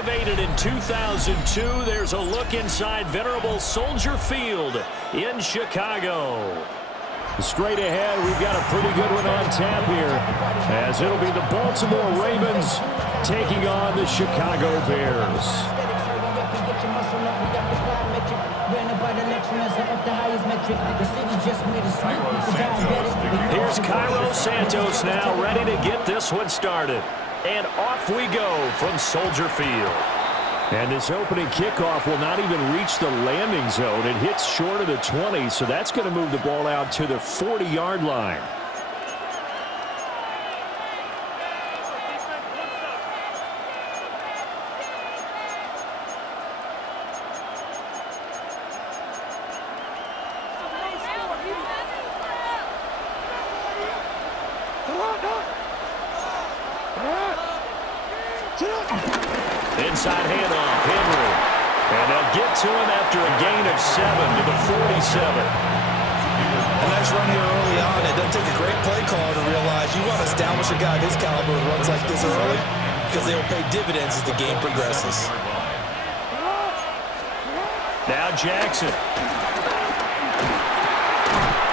renovated in 2002. There's a look inside venerable Soldier Field in Chicago. Straight ahead, we've got a pretty good one on tap here, as it'll be the Baltimore Ravens taking on the Chicago Bears. Here's Cairo Santos now, ready to get this one started. And off we go from Soldier Field. And this opening kickoff will not even reach the landing zone. It hits short of the 20, so that's going to move the ball out to the 40-yard line. Inside handoff, Henry. And they'll get to him after a gain of 7 to the 47. A nice run here early on. It doesn't take a great play caller to realize you want to establish a guy of his caliber who runs like this early because they will pay dividends as the game progresses. Now Jackson.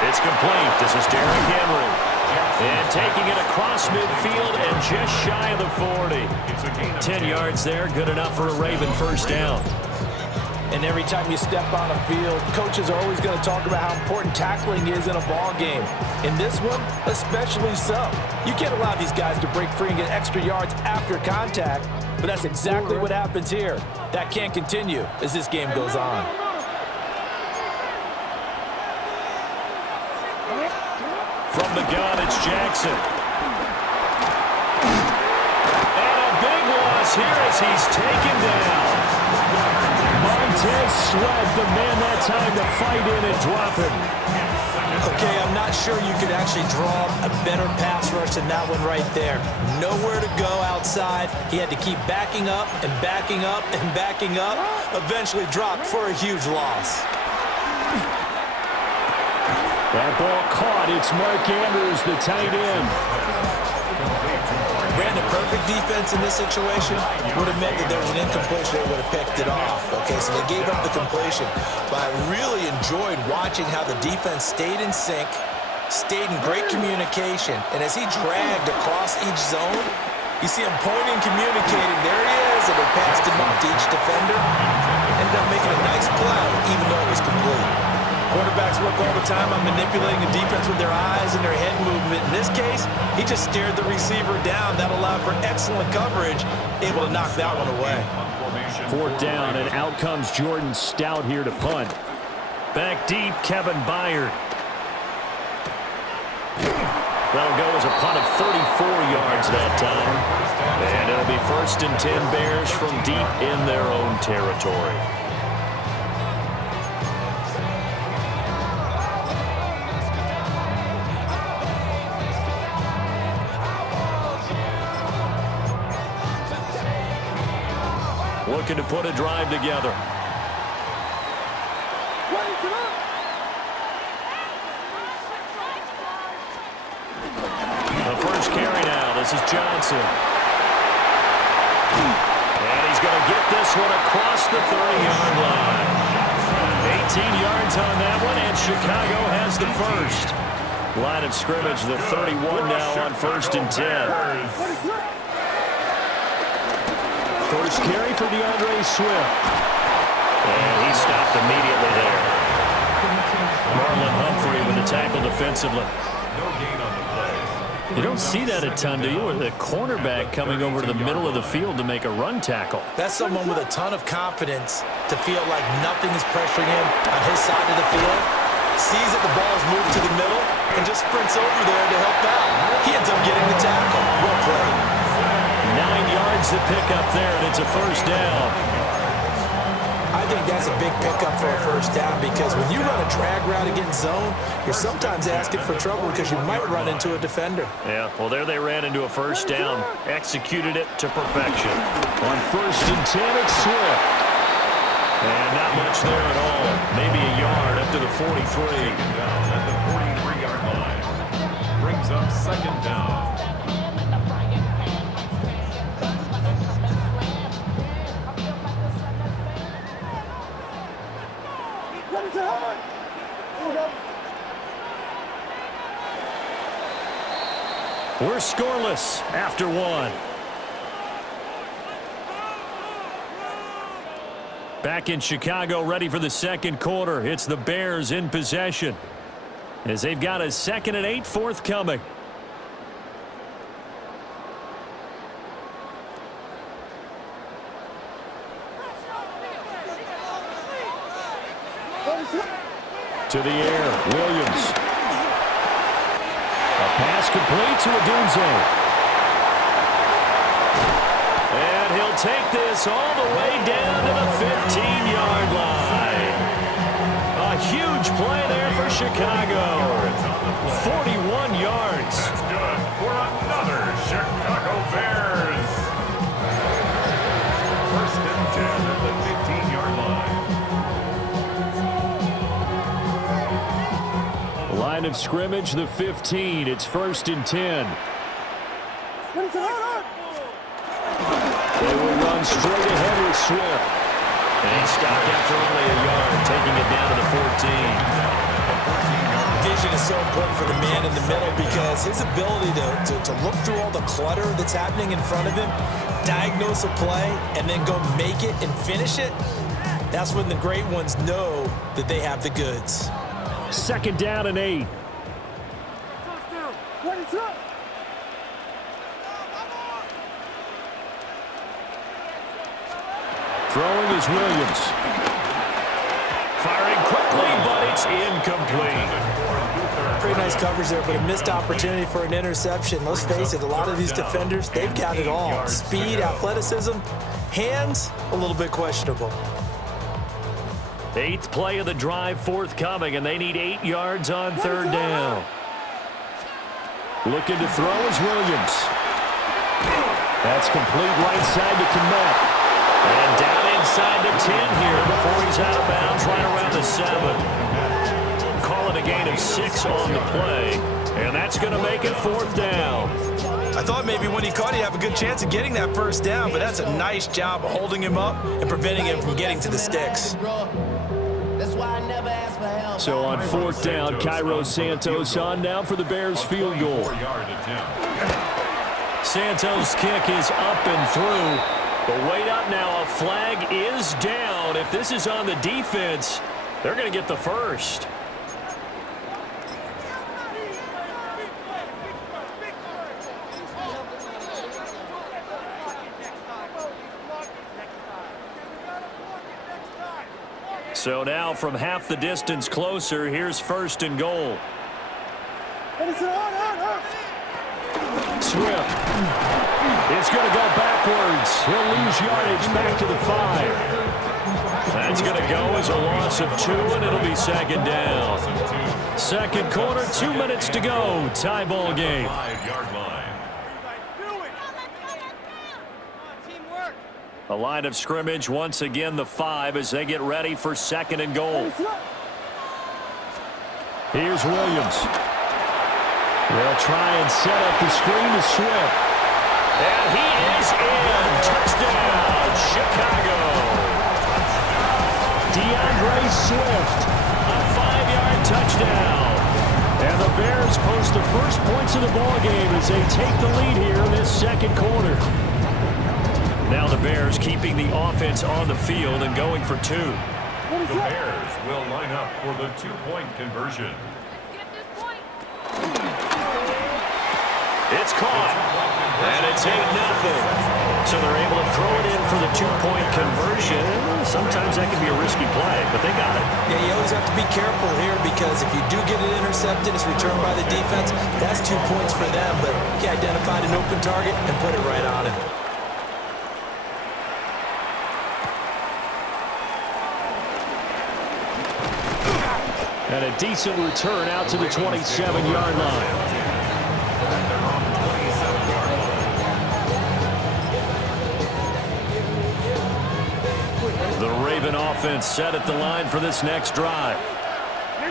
It's complete. This is Derrick Henry. And taking it across midfield and just shy of the 40. 10 yards there, good enough for a Raven first down. And every time you step on a field, coaches are always going to talk about how important tackling is in a ball game. In this one, especially so. You can't allow these guys to break free and get extra yards after contact, but that's exactly what happens here. That can't continue as this game goes on. From the gun, it's Jackson. And a big loss here as he's taken down. Montez Sweat, the man that time to fight in and drop him. Okay, I'm not sure you could actually draw a better pass rush than that one right there. Nowhere to go outside. He had to keep backing up and backing up and backing up. Eventually dropped for a huge loss. That ball caught. It's Mark Andrews, the tight end. Ran the perfect defense in this situation. Would have meant that there was an incompletion. They would have picked it off. Okay, so they gave up the completion. But I really enjoyed watching how the defense stayed in sync, stayed in great communication. And as he dragged across each zone, you see him pointing, communicating. There he is, and they passed him up to each defender. Ended up making a nice play, even though it was complete. Quarterbacks work all the time on manipulating the defense with their eyes and their head movement. In this case, he just stared the receiver down. That allowed for excellent coverage, able to knock that one away. 4th down, and out comes Jordan Stout here to punt. Back deep, Kevin Byard. That'll go as a punt of 34 yards that time. And it'll be 1st and 10 Bears from deep in their own territory. Looking to put a drive together. The first carry now. This is Johnson. And he's going to get this one across the 30-yard line. 18 yards on that one, and Chicago has the first. Line of scrimmage, the 31 now on 1st and 10. First carry for DeAndre Swift. And he stopped immediately there. Marlon Humphrey with the tackle defensively. You don't see that a ton, do you? With a cornerback coming over to the middle of the field to make a run tackle. That's someone with a ton of confidence to feel like nothing is pressuring him on his side of the field. Sees that the ball is moved to the middle and just sprints over there to help out. He ends up getting the tackle. Well played. 9 yards to pick up there, and it's a first down. I think that's a big pickup for a first down because when you run a drag route against zone, you're sometimes asking for trouble because you might run into a defender. Yeah, well, there they ran into a first down. Executed it to perfection. On 1st and 10, it's Swift. And not much there at all. Maybe a yard up to the 43. At the 43-yard line. Brings up 2nd down. We're scoreless after one. Back in Chicago, ready for the second quarter. It's the Bears in possession as they've got a 2nd and 8 forthcoming. To the air, Williams. A pass complete to Odunze. And he'll take this all the way down to the 15-yard line. A huge play there for Chicago. 41 yards. That's good for another Chicago Bears. 1st and 10 at the 15-yard line. Line of scrimmage, the 15. It's 1st and 10. They will run straight ahead with Swift. And he stopped after only a yard, taking it down to the 14. Vision is so important for the man in the middle because his ability to look through all the clutter that's happening in front of him, diagnose a play, and then go make it and finish it, that's when the great ones know that they have the goods. 2nd down and 8. Throwing is Williams. Firing quickly, but it's incomplete. Pretty nice coverage there, but a missed opportunity for an interception. Let's face it, a lot of these defenders, they've got it all. Speed, athleticism, hands, a little bit questionable. 8th play of the drive forthcoming, and they need 8 yards on 3rd down. Looking to throw is Williams. That's complete right side to Kmet. And down inside the 10 here before he's out of bounds right around the 7. Call it a gain of 6 on the play, and that's going to make it 4th down. I thought maybe when he caught it, he'd have a good chance of getting that 1st down, but that's a nice job of holding him up and preventing him from getting to the sticks. So on 4th down, Cairo Santos on now for the Bears field goal. Santos' kick is up and through. But wait up now, a flag is down. If this is on the defense, they're going to get the first. So now from half the distance closer, here's 1st and goal. Swift. It's going to go backwards. He'll lose yardage back to the 5. That's going to go as a loss of 2, and it'll be 2nd down. 2nd quarter, 2 minutes to go. Tie ball game. 5-yard line. A line of scrimmage, once again the 5 as they get ready for 2nd and goal. Here's Williams. They'll try and set up the screen to Swift. And he is in. Touchdown, Chicago. DeAndre Swift. A 5-yard touchdown. And the Bears post the first points of the ballgame as they take the lead here in this 2nd quarter. Now the Bears keeping the offense on the field and going for 2. The Bears will line up for the 2-point conversion. It's caught, and it's 8-0. So they're able to throw it in for the 2-point conversion. Sometimes that can be a risky play, but they got it. Yeah, you always have to be careful here because if you do get it intercepted, it's returned by the defense. That's 2 points for them, but he identified an open target and put it right on him. And a decent return out to the 27-yard line. The Raven offense set at the line for this next drive.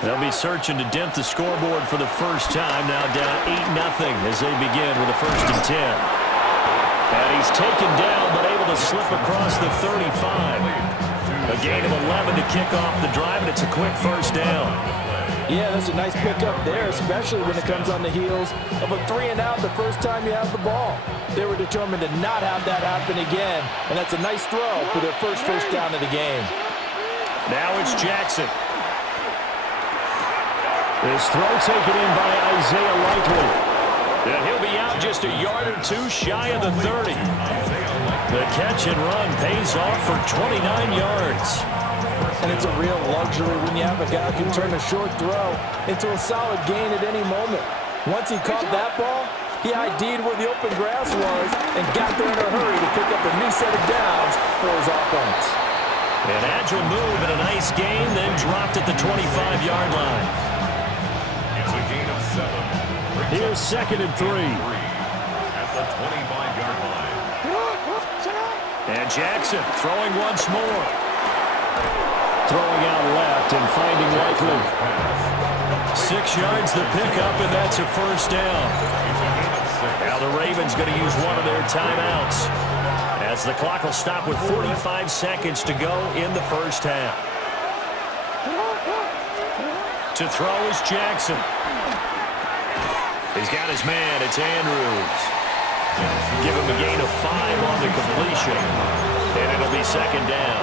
They'll be searching to dent the scoreboard for the first time, now down 8-0 as they begin with a 1st and 10. And he's taken down but able to slip across the 35. A gain of 11 to kick off the drive, and it's a quick first down. Yeah, that's a nice pickup there, especially when it comes on the heels of a 3-and-out the first time you have the ball. They were determined to not have that happen again, and that's a nice throw for their first down of the game. Now it's Jackson. This throw taken in by Isaiah Likely. And he'll be out just a yard or two shy of the 30. The catch and run pays off for 29 yards. And it's a real luxury when you have a guy who can turn a short throw into a solid gain at any moment. Once he caught that ball, he ID'd where the open grass was and got there in a hurry to pick up a new set of downs for his offense. An agile move and a nice gain, then dropped at the 25-yard line. It's a gain of 7. Here's 2nd and 3. At the 25-yard line. And Jackson throwing once more. Throwing out left and finding Likely. 6 yards the pickup, and that's a first down. Now the Ravens going to use one of their timeouts, as the clock will stop with 45 seconds to go in the first half. To throw is Jackson. He's got his man. It's Andrews. Give him a gain of 5 on the completion. And it'll be 2nd down.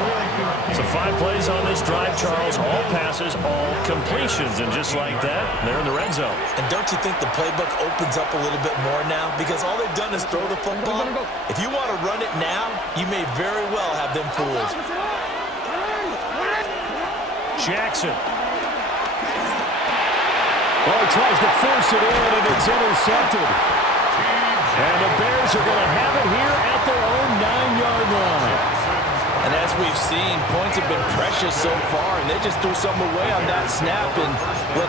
So 5 plays on this drive, Charles. All passes, all completions. And just like that, they're in the red zone. And don't you think the playbook opens up a little bit more now? Because all they've done is throw the football. If you want to run it now, you may very well have them fooled. Jackson. Well, he tries to force it in, and it's intercepted. And the Bears are going to have it here at their own 9-yard line. And as we've seen, points have been precious so far, and they just threw some away on that snap. And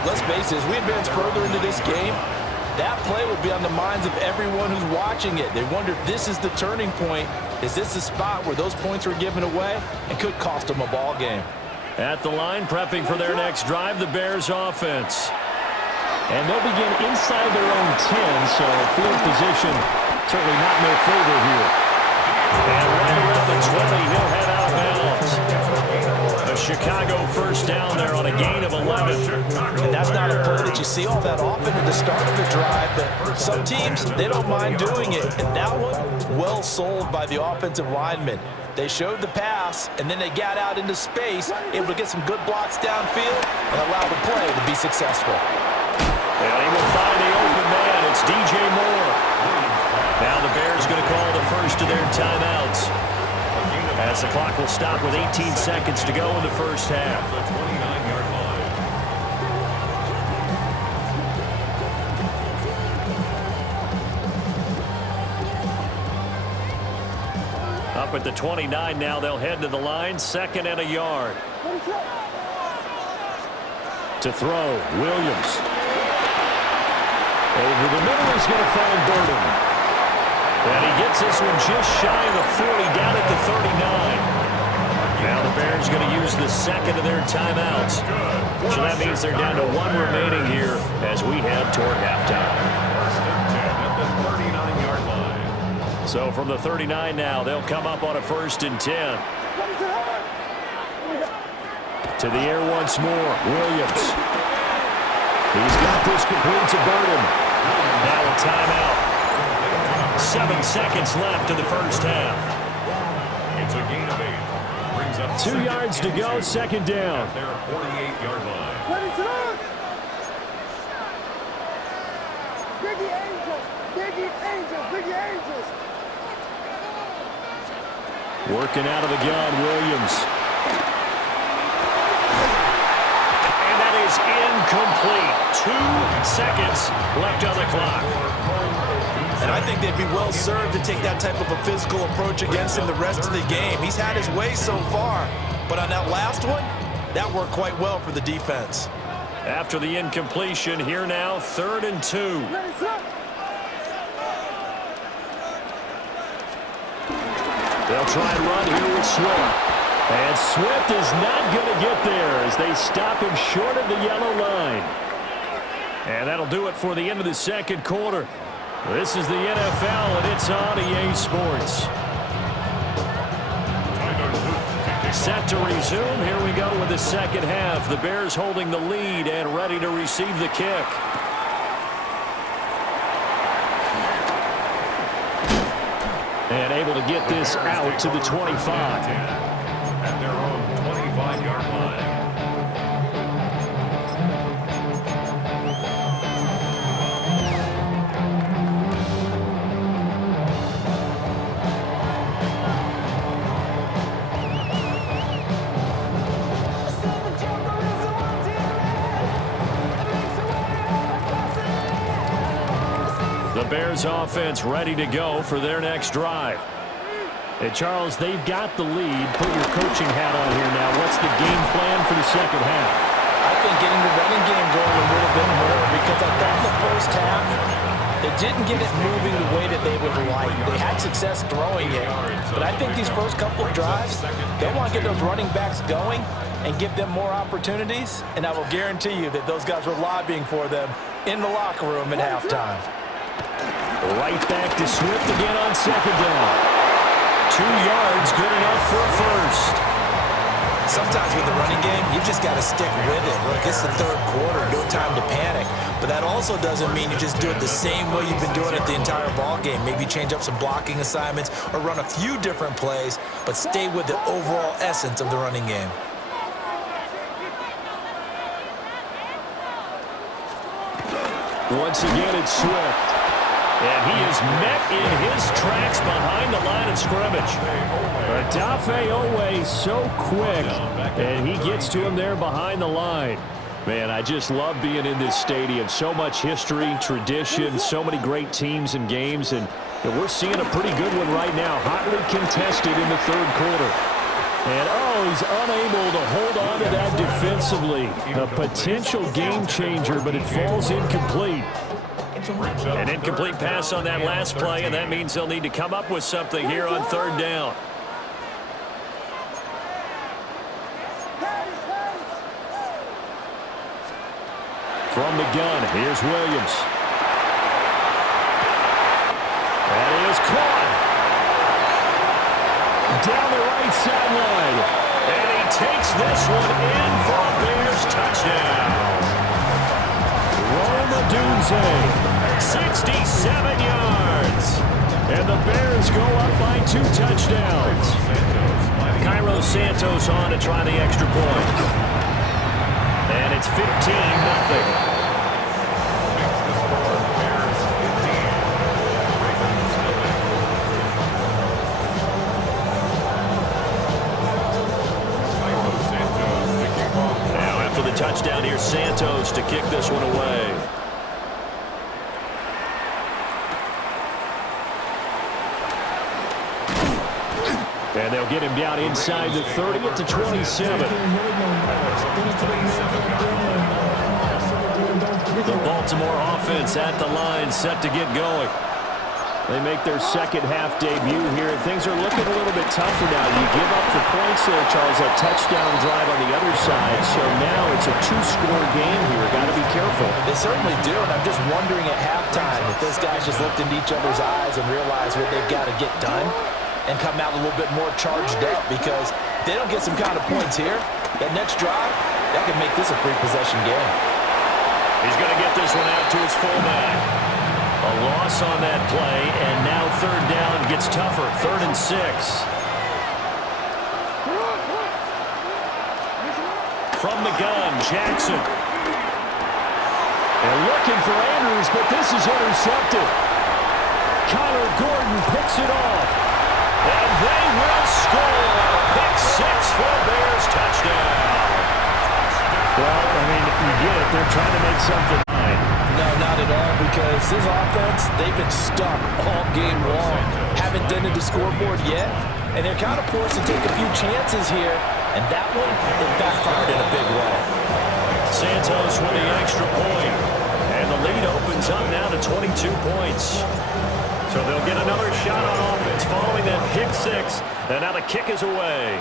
let's face it, as we advance further into this game, that play will be on the minds of everyone who's watching it. They wonder if this is the turning point. Is this the spot where those points were given away and could cost them a ball game? At the line, prepping for their next drive, the Bears offense. And they'll begin inside their own 10, so field position certainly not in their favor here. And right around the 20, he'll head out of bounds. A Chicago first down there on a gain of 11. And that's not a play that you see all that often at the start of the drive, but some teams, they don't mind doing it. And that one, well sold by the offensive linemen. They showed the pass, and then they got out into space, able to get some good blocks downfield and allow the play to be successful. And he will find the open man. It's DJ Moore. Now the Bears going to call the first of their timeouts, as the clock will stop with 18 seconds to go in the first half. The 29-yard line. Up at the 29 now, they'll head to the line, 2nd and a yard. To throw, Williams. Over the middle, he's going to find Burden. And he gets this one just shy of the 40, down at the 39. Now the Bears going to use the 2nd of their timeouts. So that means they're down to 1 remaining here as we head toward halftime. At the 39-yard line. So from the 39 now, they'll come up on a 1st and 10. To the air once more, Williams. He's got this complete to Burden. Now a timeout. 7 seconds left in the first half. It's a gain of 8. Brings up 2 yards to go, 2nd down. at their 48-yard line. Working out of the gun, Williams. And that is incomplete. 2 seconds left on the clock. And I think they'd be well served to take that type of a physical approach against him the rest of the game. He's had his way so far, but on that last one, that worked quite well for the defense. After the incompletion, here now, 3rd and 2. They'll try and run here with Swift. And Swift is not going to get there as they stop him short of the yellow line. And that'll do it for the end of the 2nd quarter. This is the NFL, and it's on EA Sports. Set to resume. Here we go with the second half. The Bears holding the lead and ready to receive the kick. And able to get this out to the 25. At their own 25-yard line. The Bears offense ready to go for their next drive. Hey, Charles, they've got the lead. Put your coaching hat on here now. What's the game plan for the second half? I think getting the running game going a little bit more, because I thought in the first half they didn't get it moving the way that they would like. They had success throwing it, but I think these first couple of drives, they want to get those running backs going and give them more opportunities, and I will guarantee you that those guys were lobbying for them in the locker room at halftime. Right back to Swift again on second down. 2 yards, good enough for a first. Sometimes with the running game, you've just got to stick with it. Look, it's the third quarter, no time to panic. But that also doesn't mean you just do it the same way you've been doing it the entire ball game. Maybe change up some blocking assignments or run a few different plays, but stay with the overall essence of the running game. Once again, it's Swift. And he is met in his tracks behind the line of scrimmage. Odafe Owe so quick, and he gets to him there behind the line. Man, I just love being in this stadium. So much history, tradition, so many great teams and games, and we're seeing a pretty good one right now. Hotly contested in the third quarter. And, oh, he's unable to hold on to that defensively. A potential game changer, but it falls incomplete. An incomplete pass on that last play, and that means they'll need to come up with something here on third down. From the gun, here's Williams. That is caught. Down the right sideline. And he takes this one in for a Bears touchdown. Roma Dunze. 67 yards. And the Bears go up by 2 touchdowns. Cairo Santos on to try the extra point. And it's 15-0. Now after the touchdown, here's Santos to kick this one away. And they'll get him down inside the 30 at the 27. The Baltimore offense at the line, set to get going. They make their second half debut here, and things are looking a little bit tougher now. You give up the points there, Charles, that touchdown drive on the other side. So now it's a 2-score game here. Got to be careful. They certainly do, and I'm just wondering at halftime if those guys just looked into each other's eyes and realized what they've got to get done and come out a little bit more charged up, because if they don't get some kind of points here, that next drive, that could make this a 3-possession game. He's going to get this one out to his fullback. A loss on that play, and now third down gets tougher. 3rd and 6. From the gun, Jackson. They're looking for Andrews, but this is intercepted. Kyler Gordon picks it off. And they will score. Pick 6 for Bears touchdown. Well, I mean, you get it. They're trying to make something right. No, not at all, because this offense, they've been stuck all game long. Haven't done it to scoreboard yet, and they're kind of forced to take a few chances here, and that one, it backfired in a big way. Santos with the extra point, and the lead opens up now to 22 points. So they'll get another shot on offense following that pick 6, and now the kick is away.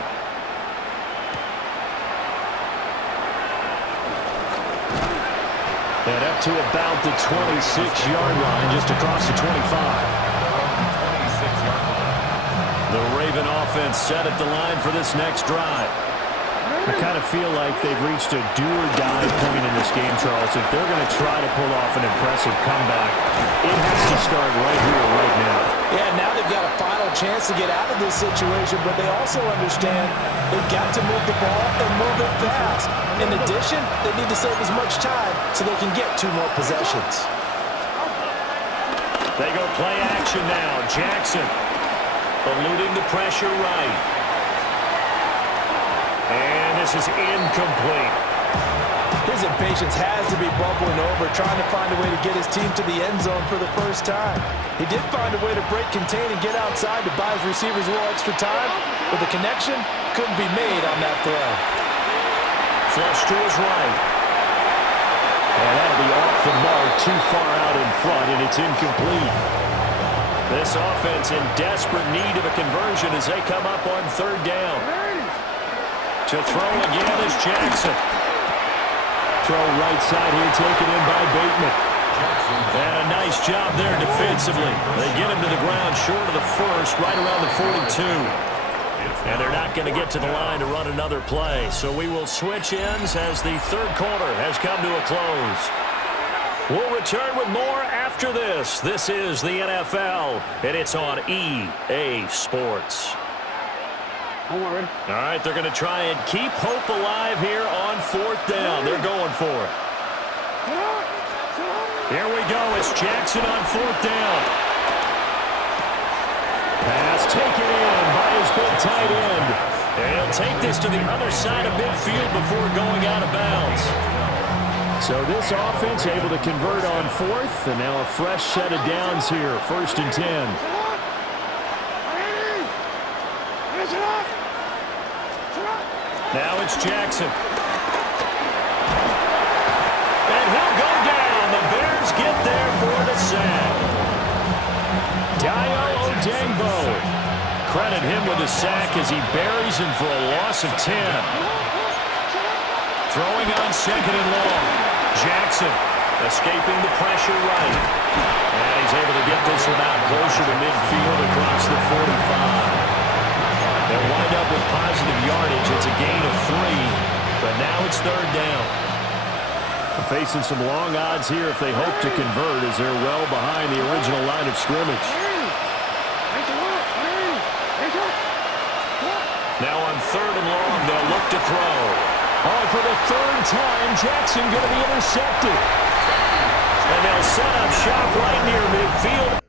And up to about the 26-yard line, just across the 25. The uneven offense set at the line for this next drive. I kind of feel like they've reached a do-or-die point in this game, Charles. If they're going to try to pull off an impressive comeback, it has to start right here, right now. Yeah, now they've got a final chance to get out of this situation, but they also understand they've got to move the ball and move it fast. In addition, they need to save as much time so they can get 2 more possessions. They go play action now. Jackson eluding the pressure right. And this is incomplete. His impatience has to be bubbling over, trying to find a way to get his team to the end zone for the first time. He did find a way to break, contain, and get outside to buy his receivers a little extra time, but the connection couldn't be made on that throw. Flush to his right. And that'll be off the mark, too far out in front, and it's incomplete. This offense in desperate need of a conversion as they come up on 3rd down. To throw again is Jackson. Throw right side here, taken in by Bateman. And a nice job there defensively. They get him to the ground short of the first, right around the 42. And they're not going to get to the line to run another play. So we will switch ends as the 3rd quarter has come to a close. We'll return with more after this. This is the NFL, and it's on EA Sports. All right, they're going to try and keep hope alive here on 4th down. They're going for it. Here we go. It's Jackson on 4th down. Pass taken in by his big tight end. And he'll take this to the other side of midfield before going out of bounds. So this offense able to convert on 4th, and now a fresh set of downs here, 1st and 10. Now it's Jackson. And he'll go down. The Bears get there for the sack. Dayo Odeyingbo. Credit him with a sack as he buries him for a loss of 10. Throwing on 2nd and long. Jackson escaping the pressure right. And he's able to get this one out closer to midfield across the 45. They'll wind up with positive yardage. It's a gain of 3, but now it's 3rd down. They're facing some long odds here if they hope to convert as they're well behind the original line of scrimmage. Now on 3rd and long, they'll look to throw. Oh, for the 3rd time, Jackson going to be intercepted. And they'll set up shop right near midfield.